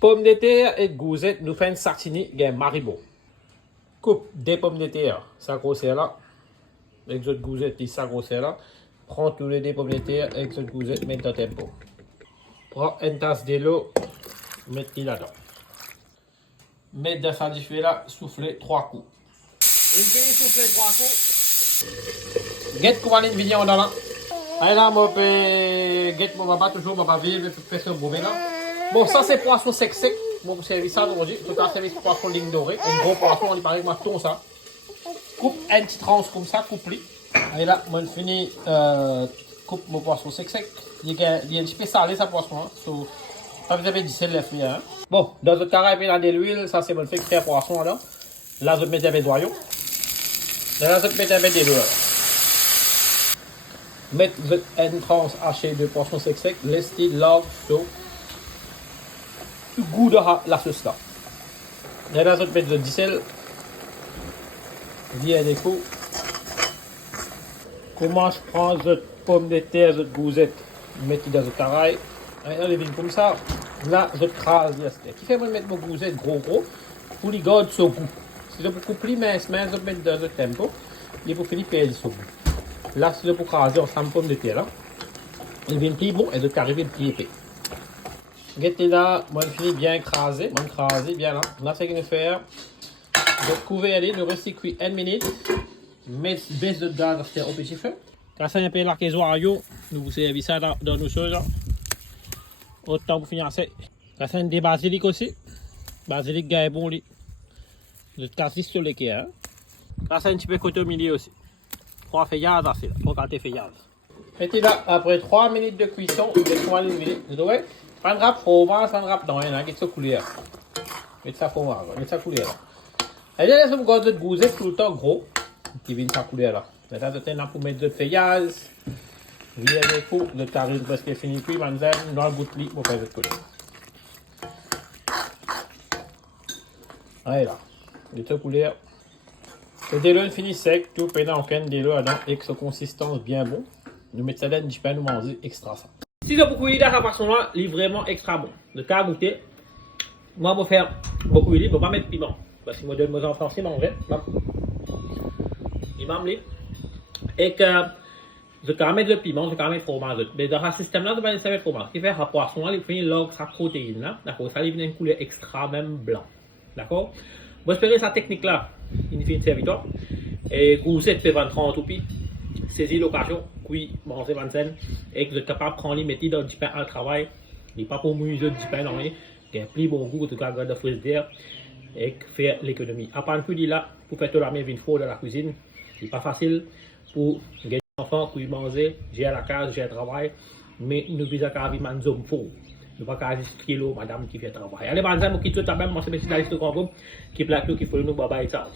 Pommes de terre et gousette, nous faisons sartini, gain maribo. Coupe des pommes de terre, ça grosseur là. Avec cette gousette, ça grosseur là. Prends tous les deux pommes de terre avec cette gousette, mets dans ton pot. Prends une tasse de l'eau, mets-le là-dedans. Mets dans sa diffusée là, souffler 3 coups. Une fini souffler 3 coups. Get comment une vidéo dans là. Allez là, moi, get mon papa toujours, ma papa vivre, faire ce beau là. Bon, ça c'est poisson sec. Moi, je service ça aujourd'hui. Tout à service poisson ligne dorée. Un gros poisson, on y paraît que moi, je ça. Coupe un petit tranche comme ça, coupe-li. Et là, moi, je finis, coupe mon poisson sec. Il y a un petit peu salé, ça, poisson. Hein. So, ça, vous avez dit, c'est le fruit. Hein. Bon, dans le carré, il y a de l'huile. Ça, c'est mon fait faire poisson, là. Là, je mets des doyaux. Là, je mets des l'eau. Mettre une tranche hachée de poisson sec. Laissez l'eau, so. Goût de la sauce là. Et là, je vais mettre du sel. Bien des coups. Comment je prends cette pomme de terre, cette gousette, je mets dans le carré. Et on les vient comme ça. Là, je crase. Qui fait moi mettre mon gousette gros pour les garder son goût. Si je coupe les minces, je mets dans le tempo. Et pour finir, perdre son goût. Là, si je pour craser ensemble pomme de terre là. Il vient plus bon et je arrive plus épais. Guettez là, moi je finis bien écrasé, bien là. Là, c'est qu'on faire. Donc, couvrir les, nous restez cuit 1 minute. Mettez baisse de gaz au petit feu. Quand ça y est, un peu oignons, nous vous servez ça dans nos choses. Autant pour finir c'est. Quand ça y est, des basilic aussi. Basilic gagne bon lit. Le cassis sur les quais. Quand ça y est, un petit peu côté au milieu aussi. 3 feuillages, c'est là. 3 quartiers feuillages. Mettez là, après 3 minutes de cuisson, vous êtes 3 minutes. Vous devez prendre un fromage, prendre un dans un qui couleur. Mettez ça fromage, mettez ça couleur. Et là, laissez-vous garder de gousette tout le temps gros. Qui vient sa couleur là. Maintenant, vous êtes pour mettre de feuillage. Viens les coups, le tarif presque fini. Puis, manzane, dans le goût de lit pour faire votre couleur. Allez là. Cette couleur. Le délai finit sec, tout pendant aucun délai avec sa consistance bien bon. Nous mettons ça dans du pain, nous manger extra ça. Si vous avez beaucoup d'idées à cette façon-là, il est vraiment extra bon. Le cas à goûter, moi, je vais faire beaucoup d'idées, je ne vais pas mettre piment. Parce que moi, je donne mes enfants, c'est manger. Il m'a mis. Et que je vais mettre le piment, je vais mettre le fromage. Mais dans ce système-là, je vais mettre le fromage. Ce qui fait que le poisson, il finit log sa protéine. Là. D'accord, ça, il vient une couleur extra, même blanc. D'accord. Vous espérez cette technique-là, il finit de serviteur. Et que vous êtes fait 30 ou plus, saisir l'occasion, puis manger 25. Et que vous êtes capable de prendre les mettre dans du pain à travail. Il n'est pas pour mouiller du pain, non, il y a plus bon goût, en tout cas, de frigidaire. Et faire l'économie. À part un peu de là, pour faire tout la même fois dans la cuisine, c'est pas facile pour les enfants qui mangent, j'ai à la case, j'ai à travail, mais nous visons qu'à vivre un homme faux. Nous pas qu'à kilo madame qui fait travail. Allez, madame, qui tout à même, moi c'est dans l'histoire qui plaque, qui faut nous baba et ça.